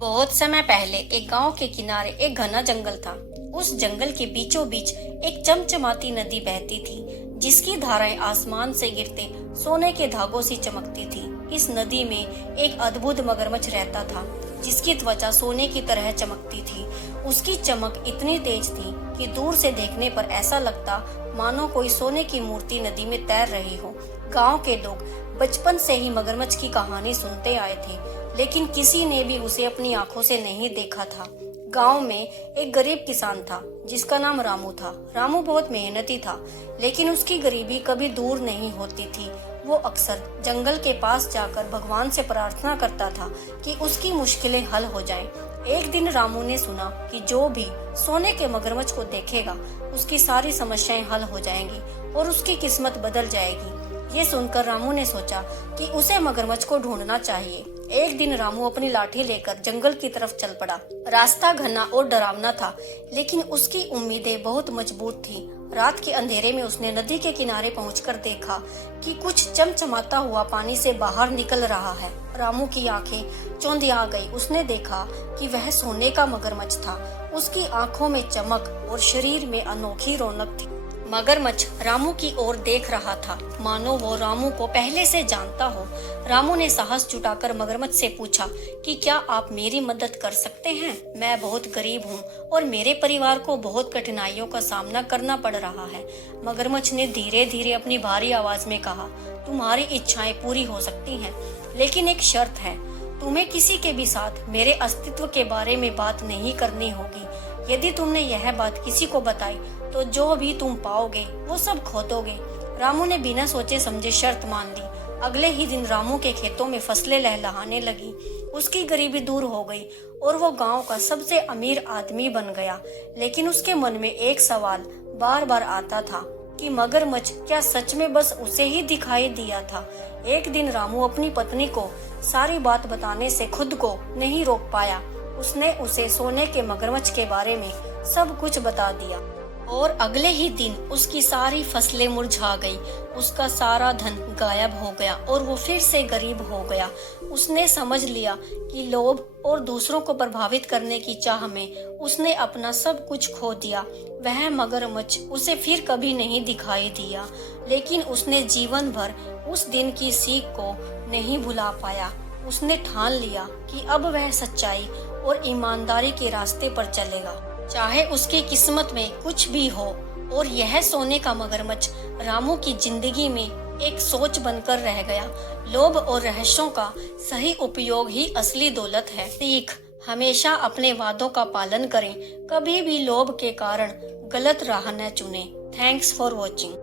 बहुत समय पहले एक गांव के किनारे एक घना जंगल था। उस जंगल के बीचों बीच एक चमचमाती नदी बहती थी, जिसकी धाराएं आसमान से गिरते सोने के धागों सी चमकती थी। इस नदी में एक अद्भुत मगरमच्छ रहता था, जिसकी त्वचा सोने की तरह चमकती थी। उसकी चमक इतनी तेज थी कि दूर से देखने पर ऐसा लगता मानो कोई सोने की मूर्ति नदी में तैर रही हो। गांव के लोग बचपन से ही मगरमच्छ की कहानी सुनते आए थे, लेकिन किसी ने भी उसे अपनी आंखों से नहीं देखा था। गांव में एक गरीब किसान था, जिसका नाम रामू था। रामू बहुत मेहनती था, लेकिन उसकी गरीबी कभी दूर नहीं होती थी। वो अक्सर जंगल के पास जाकर भगवान से प्रार्थना करता था कि उसकी मुश्किलें हल हो जाएं। एक दिन रामू ने सुना कि जो भी सोने के मगरमच्छ को देखेगा, उसकी सारी समस्याएं हल हो जाएंगी और उसकी किस्मत बदल जाएगी। ये सुनकर रामू ने सोचा कि उसे मगरमच्छ को ढूंढना चाहिए। एक दिन रामू अपनी लाठी लेकर जंगल की तरफ चल पड़ा। रास्ता घना और डरावना था, लेकिन उसकी उम्मीदें बहुत मजबूत थी। रात के अंधेरे में उसने नदी के किनारे पहुंचकर देखा कि कुछ चमचमाता हुआ पानी से बाहर निकल रहा है। रामू की आंखें चौंधिया गई। उसने देखा कि वह सोने का मगरमच्छ था। उसकी आंखों में चमक और शरीर में अनोखी रौनक थी। मगरमच्छ रामू की ओर देख रहा था, मानो वो रामू को पहले से जानता हो। रामू ने साहस जुटाकर मगरमच्छ से पूछा कि क्या आप मेरी मदद कर सकते हैं? मैं बहुत गरीब हूँ और मेरे परिवार को बहुत कठिनाइयों का सामना करना पड़ रहा है। मगरमच्छ ने धीरे धीरे अपनी भारी आवाज में कहा, तुम्हारी इच्छाएं पूरी हो सकती हैं, लेकिन एक शर्त है। तुम्हें किसी के भी साथ मेरे अस्तित्व के बारे में बात नहीं करनी होगी। यदि तुमने यह बात किसी को बताई तो जो भी तुम पाओगे वो सब खो दोगे। रामू ने बिना सोचे समझे शर्त मान ली। अगले ही दिन रामू के खेतों में फसलें लहलहाने लगी। उसकी गरीबी दूर हो गई और वो गांव का सबसे अमीर आदमी बन गया। लेकिन उसके मन में एक सवाल बार बार आता था कि मगरमच्छ क्या सच में बस उसे ही दिखाई दिया था? एक दिन रामू अपनी पत्नी को सारी बात बताने से खुद को नहीं रोक पाया। उसने उसे सोने के मगरमच्छ के बारे में सब कुछ बता दिया और अगले ही दिन उसकी सारी फसलें मुरझा गई। उसका सारा धन गायब हो गया और वो फिर से गरीब हो गया। उसने समझ लिया कि लोभ और दूसरों को प्रभावित करने की चाह में उसने अपना सब कुछ खो दिया। वह मगरमच्छ उसे फिर कभी नहीं दिखाई दिया, लेकिन उसने जीवन भर उस दिन की सीख को नहीं भुला पाया। उसने ठान लिया कि अब वह सच्चाई और ईमानदारी के रास्ते पर चलेगा, चाहे उसकी किस्मत में कुछ भी हो। और यह सोने का मगरमच्छ रामू की जिंदगी में एक सोच बनकर रह गया। लोभ और रहस्यों का सही उपयोग ही असली दौलत है। सीख, हमेशा अपने वादों का पालन करें, कभी भी लोभ के कारण गलत राह न चुनें। Thanks for watching.